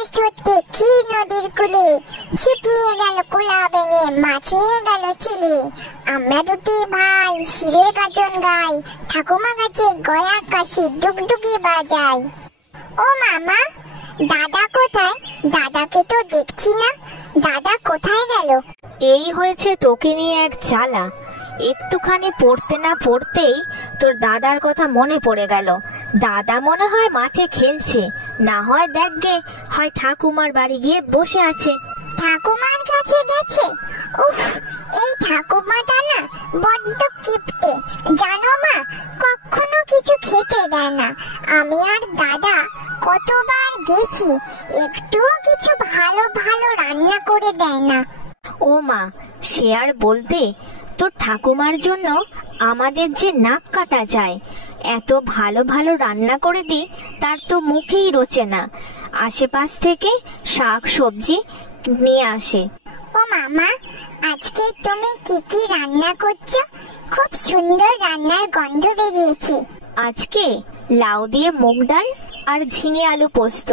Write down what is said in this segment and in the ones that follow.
মাছ ধরতে ক্ষীর নদীর কূলে, ছিপ নিয়ে গেল কোলা ভেঙে, মাছ নিয়ে গেল চিলে। আমরা দুটি ভাই শিবের গাজন গাই, ঠাকুমা গাছে গয়া কাশি ডুগডুগি বাজাই। ও মামা, দাদা কোথায়? দাদাকে তো দেখছি না, দাদা কোথায় গেল? এই হয়েছে তোকে নিয়ে এক জ্বালা। একটুখানি পড়তে না পড়তেই তোর দাদার কথা মনে পড়ে গেল। দাদা মনে হয় মাঠে খেলছে, না হয় দেখগে হয় ঠাকুমার বাড়ি গিয়ে বসে আছে। ঠাকুমার কাছে গেছে? উফ, এই ঠাকুমাটা না বড্ড কিপটে জানো মা, কখনো কিছু খেতে দেয় না। আমি আর দাদা কতবার গেছি, একটুও কিছু ভালো ভালো রান্না করে দেয় না। ও মা, সে আর বলতে, তোর ঠাকুমার জন্য আমাদের যে নাক কাটা যায়। এত ভালো ভালো রান্না করে দি, তার তো মুখেই রোচে না। আশেপাশ থেকে শাক সবজি নিয়ে আসে। ও মামা, আজকে তুমি কি কি রান্না করছো? খুব সুন্দর রান্নার গন্ধ বেরিয়েছে। আজকে লাউ দিয়ে মুগ ডাল আর ঝিঙে আলু পোস্ত।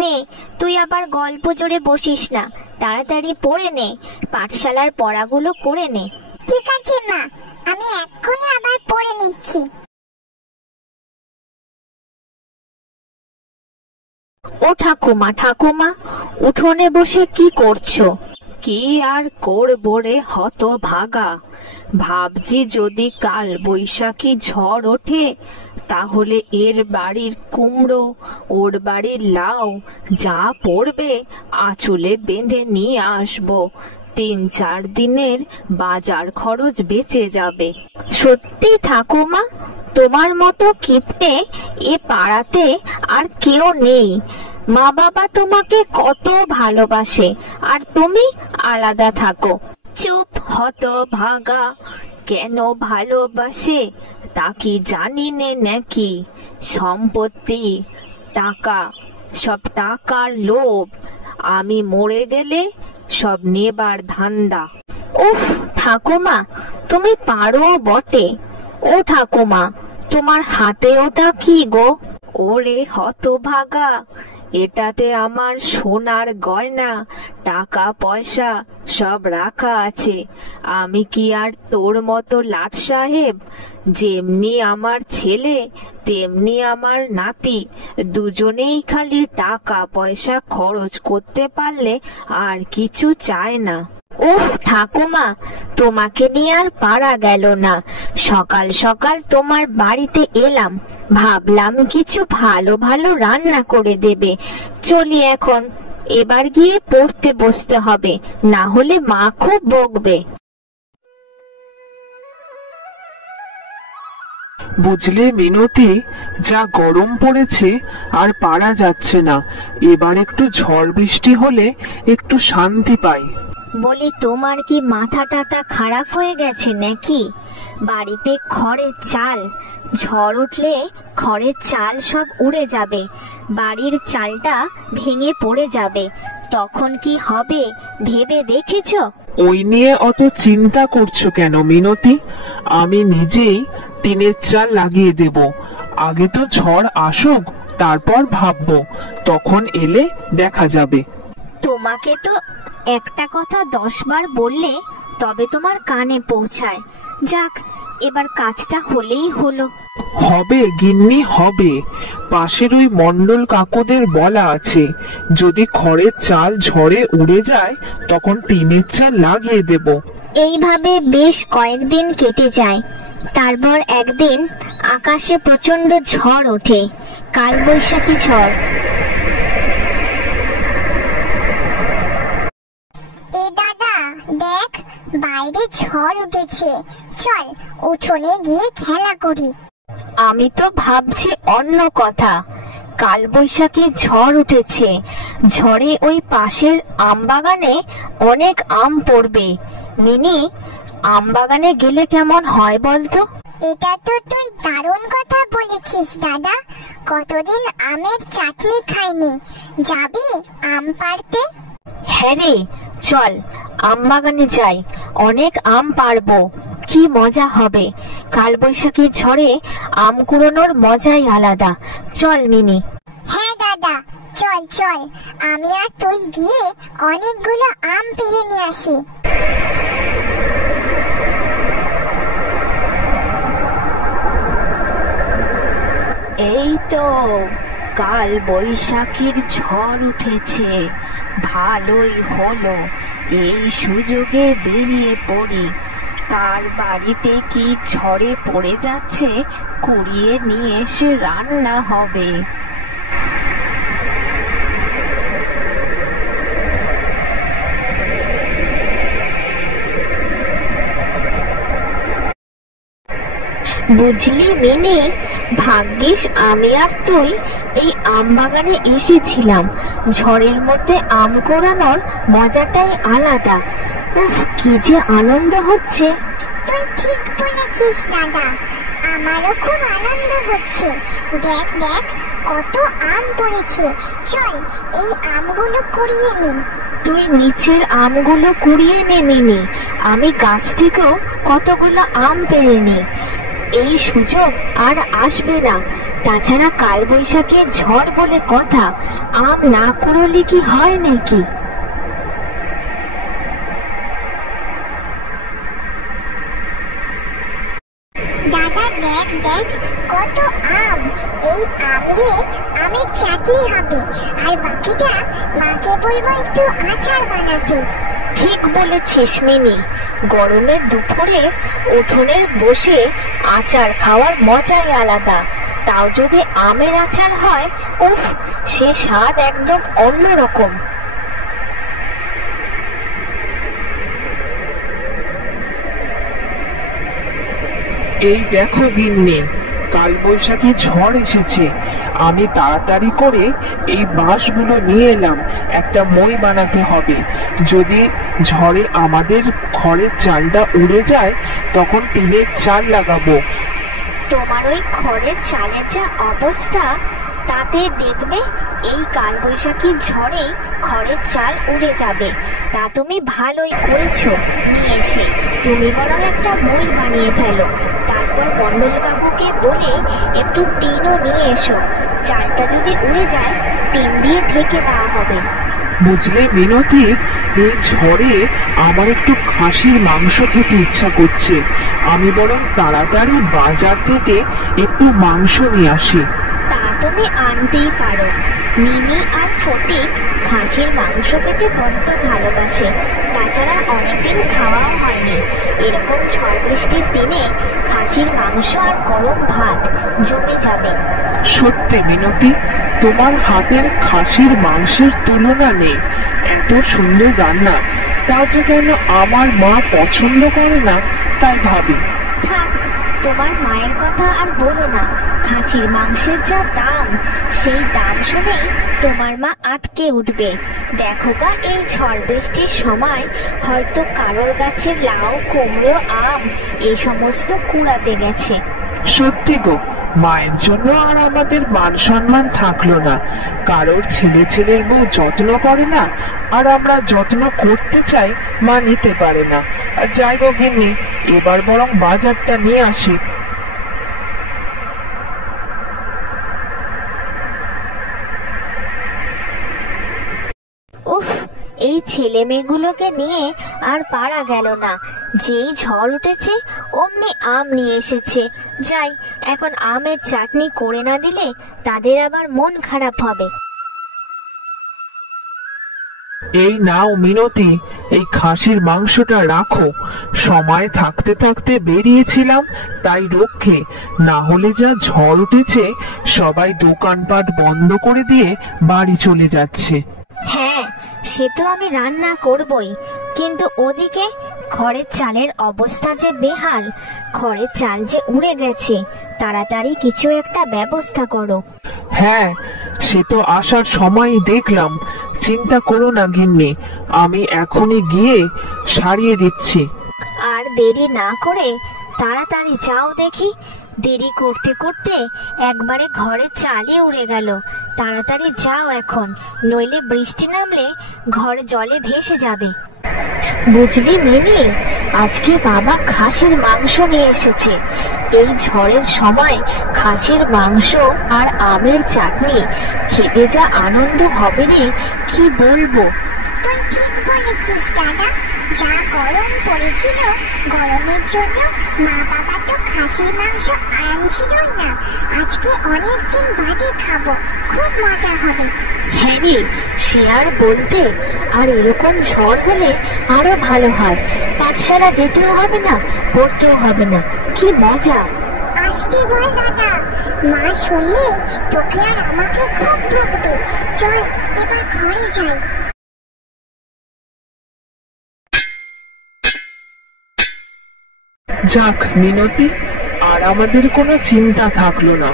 নে, তুই আবার গল্প জোরে বসিস না, তাড়াতাড়ি পড়ে নে, পাঠশালার পড়াগুলো করে নে। ঠিক আছে মা, আমি এক্ষুনি আবার পড়ে নিচ্ছি। ও ঠাকুমা, ঠাকুমা, উঠোনে বসে কি করছো? কি আর করবো রে হতভাগা, ভাবছি যদি কাল বৈশাখী ঝড় ওঠে তাহলে এর বাড়ির কুমড়ো, ওর বাড়ির লাউ যা পড়বে আঁচলে বেঁধে নিয়ে আসবো। 3-4 দিনের বাজার খরচ বেঁচে যাবে। সত্যি ঠাকুমা, তোমার মতো কিপটে এ পাড়াতে আর কেউ নেই। মা বাবা তোমাকে কত ভালোবাসে, আর তুমি আলাদা থাকো। চুপ হতভাগা, কেন ভালোবাসে তা কি জানি নে নাকি? সম্পত্তি, টাকা, সব টাকার লোভ। আমি মরে গেলে সব নেবার ধান্দা। উফ ঠাকুমা, তুমি পারো বটে। ও ঠাকুমা, তোমার হাতে ওটা কি গো? ওরে হতভাগা, এটাতে আমার সোনার গয়না, টাকা পয়সা সব রাখা আছে। আমি কি আর তোর মতো লাট সাহেব? যেমনি আমার ছেলে তেমনি আমার নাতি, দুজনেই খালি টাকা পয়সা খরচ করতে পারলে আর কিছু চায় না। উফ ঠাকুমা, তোমাকে নিয়ে আর পারা গেল না। সকাল সকাল তোমার বাড়িতে এলাম, ভাবলাম কিছু ভালো ভালো রান্না করে দেবে। চলি এখন, এবার গিয়ে পড়তে বসতে হবে, না হলে মা খুব বকবে। বুঝলে মিনতি, যা গরম পড়েছে আর পারা যাচ্ছে না। এবার একটু ঝড় বৃষ্টি হলে একটু শান্তি পাই। বলি, তোমার কি মাথা টাথা খারাপ হয়ে গেছে নাকি? বাড়িতে খড়ের চাল, ঝড় উঠলে খড়ের চাল সব উড়ে যাবে, বাড়ির চালটা ভেঙে পড়ে যাবে, তখন কি হবে ভেবে দেখেছো? ওই নিয়ে অত চিন্তা করছো কেন মিনতি? আমি নিজেই টিনের চাল লাগিয়ে দেব। আগে তো ঝড় আসুক, তারপর ভাববো, তখন এলে দেখা যাবে। তোমাকে তো একটা কথা 10 বার বললে তবে তোমার কানে পৌঁছায়। যাক, এবার কাজটা হলেই হলো। হবে গিন্নি, হবে। পাশের ওই মন্ডল কাকুদের বলা আছে, যদি খড়ের চাল ঝড়ে উড়ে যায় তখন টিনের চাল লাগিয়ে দেব। এইভাবে বেশ কয়েকদিন কেটে যায়। তারপর একদিন আকাশে প্রচন্ড ঝড় ওঠে, কালবৈশাখী ঝড়। এ দাদা দেখ, বাইরে ঝড় উঠেছে, চল উঠোনে গিয়ে খেলা করি। আমি তো ভাবছি অন্য কথা। কালবৈশাখী ঝড় উঠেছে, ঝড়ে ওই পাশের আমবাগানে অনেক আম পড়বে। মিনি, আমবাগানে গেলে কেমন হয় বলতো? এটা তো তুই দারুণ কথা বলেছিস দাদা, কতদিন আমের চাটনি খাইনি। যাবি আম পাড়তে? হ্যাঁ রে, চল আমবাগানে যাই, অনেক আম পারবো। কি মজা হবে! কালবৈশাখীর ঝড়ে আম কুড়োনোর মজাই আলাদা। চল মিনি। হ্যাঁ দাদা, চল চল, আমি আর তুই গিয়ে অনেকগুলো আম পেড়ে নিয়ে আসি। এই তো কাল বৈশাখীর ঝড় উঠেছে, ভালোই হলো, এই সুযোগে বেরিয়ে পড়ি। কার বাড়িতে কি ঝড়ে পড়ে যাচ্ছে কুড়িয়ে নিয়ে এসে রান্না হবে। বুঝলি মিনি, ভাগ্যিস আমি আর তুই এই আম বাগানে এসেছিলাম। ঝড়ের মধ্যে আম কোড়ানোর মজাটাই আলাদা। উফ, কি যে আনন্দ হচ্ছে। তুই ঠিক বলেছিস দাদা, আমারও খুব আনন্দ হচ্ছে। দেখ দেখ কত আম পড়েছে, চল এই আমগুলো কুড়িয়ে নি। তুই নিচের আমগুলো কুড়িয়ে নে মিনি, আমি গাছ থেকেও কতগুলো আম পেড়ে নি। এই সুযোগ আর আসবে না। তাছাড়া কালবৈশাখীর ঝড় বলে কথা, আম না কুড়োলে কি হয় নাকি? দাদা দেখ দেখ কত আম, এই আম দিয়ে আমের চাটনি হবে, আর বাকিটা মাকে বলবো একটু আচার বানাতে। ঠিক বলেছিস মিনি, গরমের দুপুরে উঠোনে বসে আচার খাওয়ার মজাই আলাদা। তাও যদি আমের আচার হয়, উফ, সে স্বাদ একদম অন্যরকম। এই দেখো গিন্নি, কালবৈশাখী ঝড় এসেছে। আমি তাড়াতাড়ি করে এই বাঁশগুলো নিয়ে এলাম, একটা মই বানাতে হবে। যদি ঝড়ে আমাদের ঘরের চালটা উড়ে যায়, তখন টিনের চাল লাগাবো। তোমার ওই খড়ের চালের যা অবস্থা, তাতে দেখবে এই কালবৈশাখীর ঝড়েই খড়ের চাল উড়ে যাবে। তা তুমি ভালোই করেছো নিয়ে এসে। তুমি বরং একটা মই বানিয়ে ফেলো, তারপর মন্ডল কাকুকে বলে একটু টিনও নিয়ে এসো। চালটা যদি উড়ে যায়, টিন দিয়ে ঢেকে দেওয়া হবে। বুঝলে মিনতি, এই ঝড়ে আমার একটু খাসির মাংস খেতে ইচ্ছা করছে। আমি বরং তাড়াতাড়ি বাজার থেকে একটু মাংস নিয়ে আসি। তা তুমি আনতেই পারো। মিনি আর ফটিক খাসির মাংস খেতে বড্ড ভালোবাসে। তাছাড়া অনেকদিন খাওয়াও হয়নি। এরকম ঝড় বৃষ্টির দিনে খাসির মাংস আর গরম ভাত জমে যাবে। সত্যি মিনতি, তোমার হাতের খাসির মাংসের তুলনা নেই। এত সুন্দর রান্না, তা যে কেন আমার মা পছন্দ করে না তাই ভাবি। থাক, তোমার মায়ের কথা আর বলো না। খাসির মাংসের যা দাম, সেই দাম শুনেই তোমার মা আটকে উঠবে। দেখো গা, এই ঝড় বৃষ্টির সময় হয়তো কারোর গাছে লাউ, কুমড়ো, আম এই সমস্ত কুড়াতে গেছে। সত্যি গো, মায়ের জন্য আর আমাদের মান সম্মান থাকলো না। কারোর ছেলের বউ যত্ন করে না, আর আমরা যত্ন করতে চাই, মা নিতে পারে না। আর যাই গো গিন্নি, এবার বরং বাজারটা নিয়ে আসি। উফ, এই ছেলে মেয়েগুলোকে নিয়ে আর পারা গেল না। যেই ঝড় উঠেছে অমনি আম নিয়ে এসেছে। যাই, এখন আমের চাটনি করে না দিলে তাদের আবার মন খারাপ হবে। এই নাও মিনতি, এই খাসির মাংসটা রাখো। সময় থাকতে থাকতে বেরিয়েছিলাম, তাই রক্ষে। না হলে যা ঝড় উঠেছে, সবাই দোকানপাট বন্ধ করে দিয়ে বাড়ি চলে যাচ্ছে। হ্যাঁ, সে তো আমি রান্না করবই, কিন্তু ওদিকে খড়ের চালের অবস্থা যে বেহাল। খড়ের চাল যে উড়ে গেছে, তাড়াতাড়ি কিছু একটা ব্যবস্থা করো। হ্যাঁ, সে তো আসার সময়ই দেখলাম। চিন্তা করো না গিন্নি, আমি এখনই গিয়ে সারিয়ে দিচ্ছি। আর দেরি না করে তাড়াতাড়ি যাও দেখি। দেরি করতে করতে একবারে ঘরের চালই উড়ে গেল। তাড়াতাড়ি যাও এখন, নইলে বৃষ্টি নামলে ঘর জলে ভেসে যাবে। বুঝলি মিনি, আজকে বাবা খাসির মাংস নিয়ে এসেছে। এই ঝড়ের সময় খাসির মাংস আর আমের চাটনি খেতে যা আনন্দ হবে রে, কি বলবো। তুই ঠিক বলেছিস দাদা, যা গরম পড়েছিল, গরমের জন্য মা বাবা তো খাসির মাংস আনছিলই না। আজকে অনেকদিন বাদে খাবো, খুব মজা হবে। হ্যাঁ রে, সে আর বলতে। আর এরকম ঝড় হলে আরো ভালো হয়, পাঠশালা যেতেও হবে না, পড়তেও হবে না, কি মজা। আসতে বল দাদা, মা শুনলে তোকে আর আমাকে খুব বকবে। চল এবার ঘরে যাই। যাক মিনতি, আর আমাদের কোনো চিন্তা থাকলো না।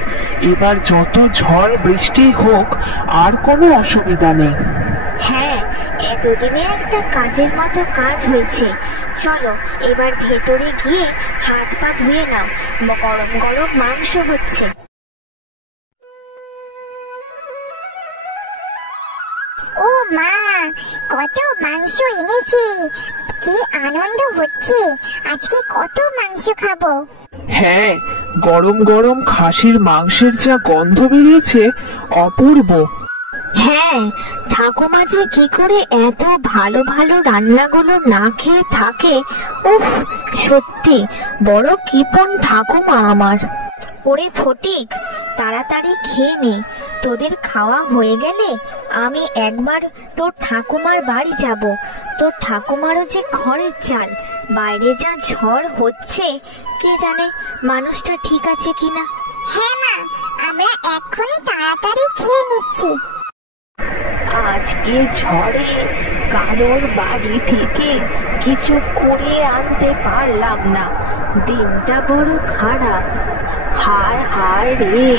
এবার যত ঝড় বৃষ্টি হোক আর কোনো অসুবিধা নেই। হ্যাঁ, এতদিনে একটা কাজের মতো কাজ হয়েছে। চলো এবার ভেতরে গিয়ে হাত পা ধুয়ে নাও, গরম গরম মাংস হচ্ছে। ও মা, কত মাংস এনেছি, কি আনন্দ হচ্ছে। আজকে কত মাংস খাবো। হ্যাঁ, গরম গরম খাসির মাংসের যা গন্ধ বেরিয়েছে, অপূর্ব। হ্যাঁ, ঠাকুমা যে কি করে এত ভালো ভালো রান্নাগুলো না খেয়ে থাকে, উফ, সত্যি বড় কিপন ঠাকুমা আমার। ওরে ফটিক, তাড়াতাড়ি খেয়ে নে, তোদের খাওয়া হয়ে গেলে আমি একবার তোর ঠাকুমার বাড়ি যাব। তোর ঠাকুমারও যে ঘরের চাল, বাইরে যা ঝড় হচ্ছে, কে জানে মানুষটা ঠিক আছে কিনা। হ্যাঁ মা, আমরা এক্ষুনি তাড়াতাড়ি খেয়ে নিচ্ছি। আজকে ঝড়ে কারোর বাড়ি থেকে কিছু কুড়িয়ে আনতে পারলাম না, দিনটা বড় খারাপ। হায় হায় রে,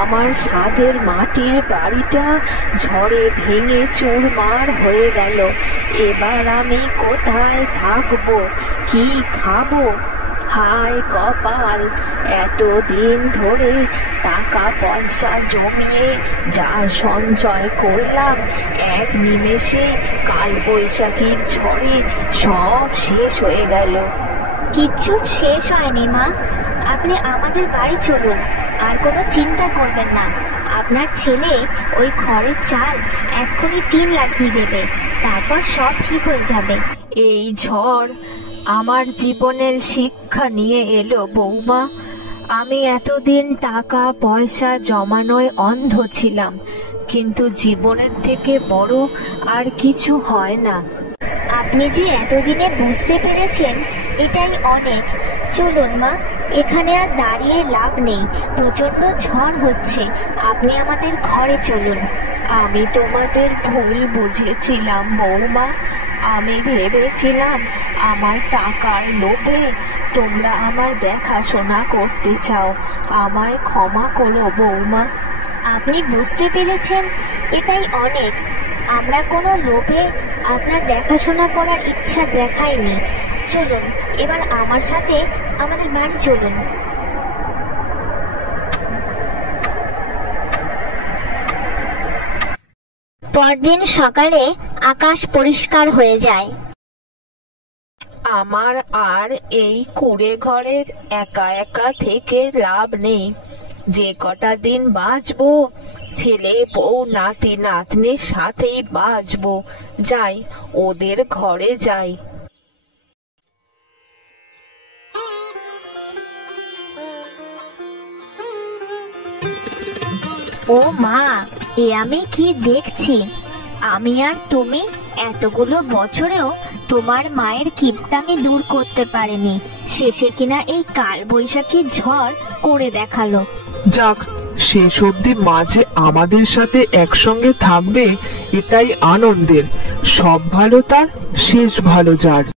আমার সাধের মাটির বাড়িটা ঝড়ে ভেঙে চুরমার হয়ে গেল। এবার আমি কোথায় থাকবো, কি খাবো? হায় কপাল, এতদিন ধরে টাকা পয়সা জমিয়ে যা সঞ্চয় করলাম, এক নিমেষে কাল বৈশাখীর ঝড়ে সব শেষ হয়ে গেল। কিচ্ছু শেষ হয়নি মা, আপনি আমাদের বাড়ি চলুন, আর কোনো চিন্তা করবেন না। আপনার ছেলে ওই খড়ের চাল এক্ষুনি টিন লাগিয়ে দেবে, তারপর সব ঠিক হয়ে যাবে। এই ঝড় আমার জীবনের শিক্ষা নিয়ে এলো বৌমা। আমি এতদিন টাকা পয়সা জমানোয় অন্ধ ছিলাম, কিন্তু জীবনের থেকে বড় আর কিছু হয় না। আপনি যে এতদিনে বুঝতে পেরেছেন, এটাই অনেক। চলুন মা, এখানে আর দাঁড়িয়ে লাভ নেই, প্রচন্ড ঝড় হচ্ছে, আপনি আমাদের ঘরে চলুন। আমি তোমাদের ভুল বুঝেছিলাম বৌমা। আমি ভেবেছিলাম আমার টাকার লোভে তোমরা আমার দেখাশোনা করতে চাও। আমায় ক্ষমা করো বৌমা। আপনি বুঝতে পেরেছেন, এটাই অনেক। আমরা কোনো লোভে আপনার দেখাশোনা করার ইচ্ছা দেখাইনি। চলুন এবার আমার সাথে আমাদের বাড়ি চলুন। পরদিন সকালে আকাশ পরিষ্কার হয়ে যায়। আমার আর এই কুড়ে ঘরের একা একা থেকে লাভ নেই। যে কটা দিন বাঁচবো, ছেলে বউ নাতি নাতনির সাথেই বাঁচবো। যাই, ওদের ঘরে যাই। ও মা, এ আমি কি দেখছি? আমি আর তুমি এতগুলো বছরেও তোমার মায়ের কিপটামি দূর করতে পারেনি, শেষে কিনা এই কাল বৈশাখী ঝড় করে দেখালো। যাক, শেষ অবধি মা যে আমাদের সাথে একসঙ্গে থাকবে, এটাই আনন্দের। সব ভালো তার, শেষ ভালো যার।